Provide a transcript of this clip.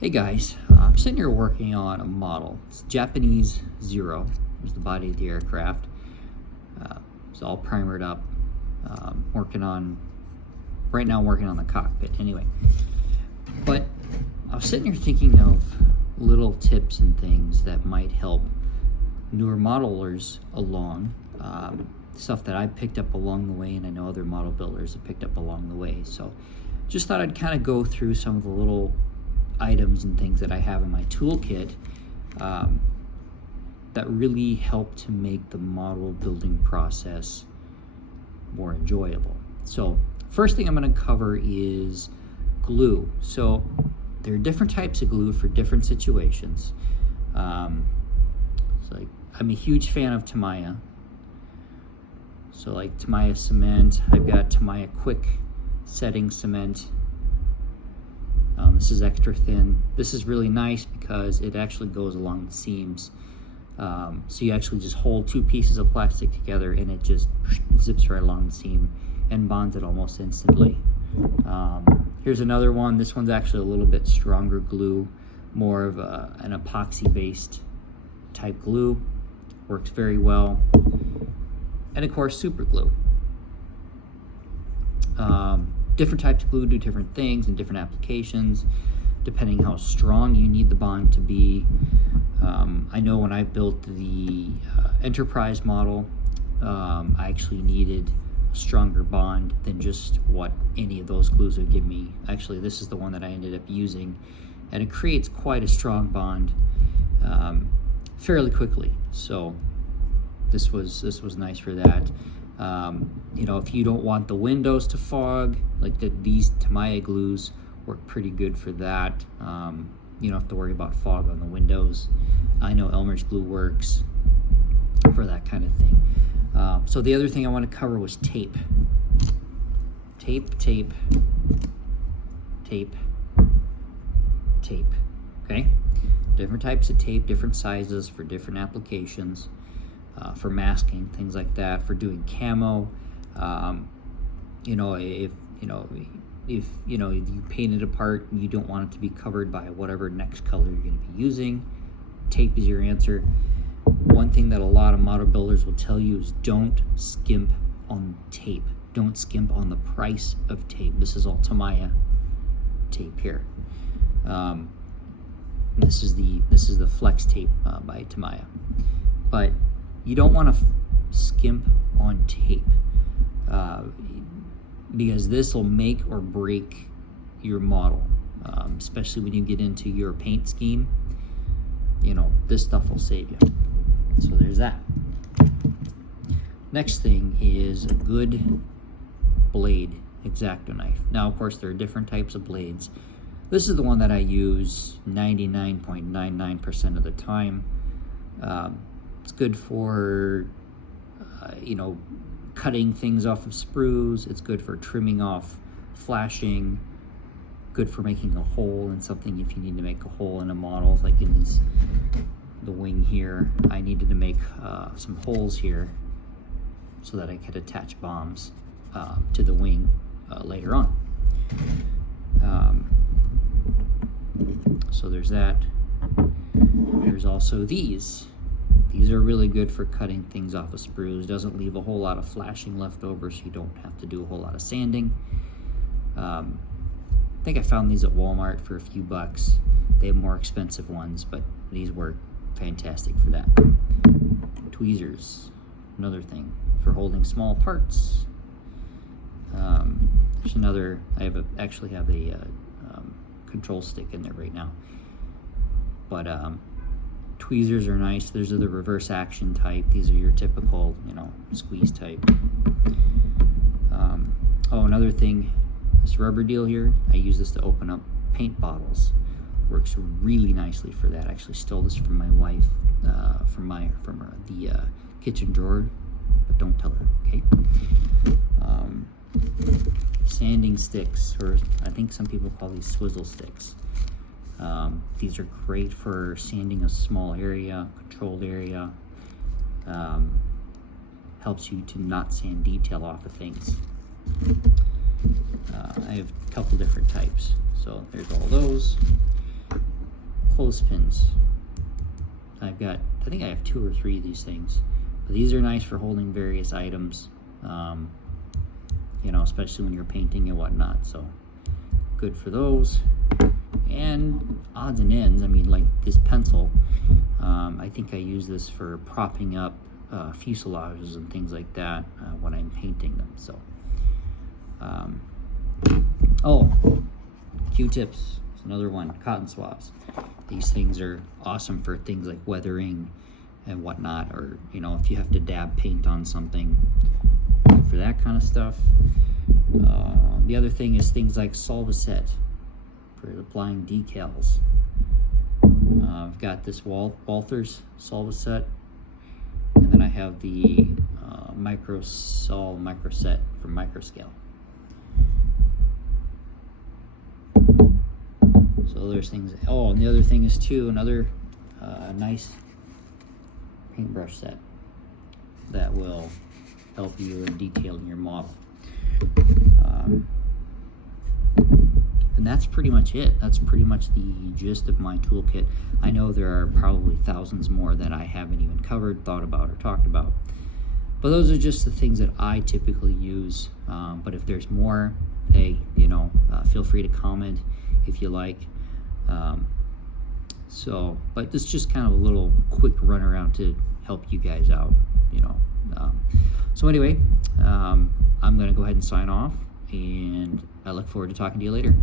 Hey guys, I'm sitting here working on a model. It's Japanese Zero. There's the body of the aircraft. It's all primered up. Right now I'm working on the cockpit anyway. But I was sitting here thinking of little tips and things that might help newer modelers along. Stuff that I picked up along the way, and I know other model builders have picked up along the way. So just thought I'd kind of go through some of the little items and things that I have in my toolkit that really help to make the model building process more enjoyable. So first thing I'm going to cover is glue. So there are different types of glue for different situations. I'm a huge fan of Tamiya. So like Tamiya cement, I've got Tamiya quick setting cement. This is extra thin. This is really nice because it actually goes along the seams. So you actually just hold two pieces of plastic together and it just zips right along the seam and bonds it almost instantly. Here's another one. This one's actually a little bit stronger glue, more of an epoxy based type glue. Works very well. And of course, super glue. Different types of glue do different things in different applications, depending how strong you need the bond to be. I know when I built the Enterprise model, I actually needed a stronger bond than just what any of those glues would give me. Actually, this is the one that I ended up using, and it creates quite a strong bond fairly quickly. So this was nice for that. If you don't want the windows to fog, these Tamiya glues work pretty good for that. You don't have to worry about fog on the windows. I know Elmer's glue works for that kind of thing. So the other thing I want to cover was tape. Tape. Okay? Different types of tape, different sizes for different applications. For masking, things like that, for doing camo. If you paint it apart and you don't want it to be covered by whatever next color you're going to be using, tape is your answer. One thing that a lot of model builders will tell you is don't skimp on tape. Don't skimp on the price of tape. This is all Tamiya tape here. This is the flex tape by Tamiya. But you don't want to skimp on tape because this will make or break your model, especially when you get into your paint scheme. This stuff will save you. So there's that. Next thing is a good blade X-Acto knife. Now, of course, there are different types of blades. This is the one that I use 99.99% of the time. It's good for, cutting things off of sprues. It's good for trimming off flashing. Good for making a hole in something if you need to make a hole in a model, like in the wing here. I needed to make some holes here so that I could attach bombs to the wing later on. So there's that. There's also these. These are really good for cutting things off of sprues. Doesn't leave a whole lot of flashing left over, so you don't have to do a whole lot of sanding. I think I found these at Walmart for a few bucks. They have more expensive ones, but these work fantastic for that. Tweezers, another thing for holding small parts. There's another. Actually have a control stick in there right now, but tweezers are nice. Those are the reverse action type. These are your typical, squeeze type. Another thing, this rubber deal here, I use this to open up paint bottles. Works really nicely for that. I actually stole this from my wife, from the kitchen drawer, but don't tell her, okay? Sanding sticks, or I think some people call these swizzle sticks. These are great for sanding a small area, controlled area. Helps you to not sand detail off of things. I have a couple different types. So there's all those. clothespins. I think I have 2 or 3 of these things. But these are nice for holding various items, you know, especially when you're painting and whatnot. So good for those. And odds and ends, I mean, like this pencil, I think I use this for propping up fuselages and things like that when I'm painting them. So, oh, Q-tips is another one. Cotton swabs. These things are awesome for things like weathering and whatnot, or you know, if you have to dab paint on something, for that kind of stuff. The other thing is things like Solvaset for applying decals. I've got this Walther's Solvaset, and then I have the Microsol Microset from Microscale. So there's things. Oh, and the other thing is too, another nice paintbrush set that will help you in detailing your model. And that's pretty much it. That's pretty much the gist of my toolkit. I know there are probably thousands more that I haven't even covered, thought about, or talked about. But those are just the things that I typically use. But if there's more, hey, you know, feel free to comment if you like. But this is just kind of a little quick run around to help you guys out, you know. So anyway, I'm going to go ahead and sign off, and I look forward to talking to you later.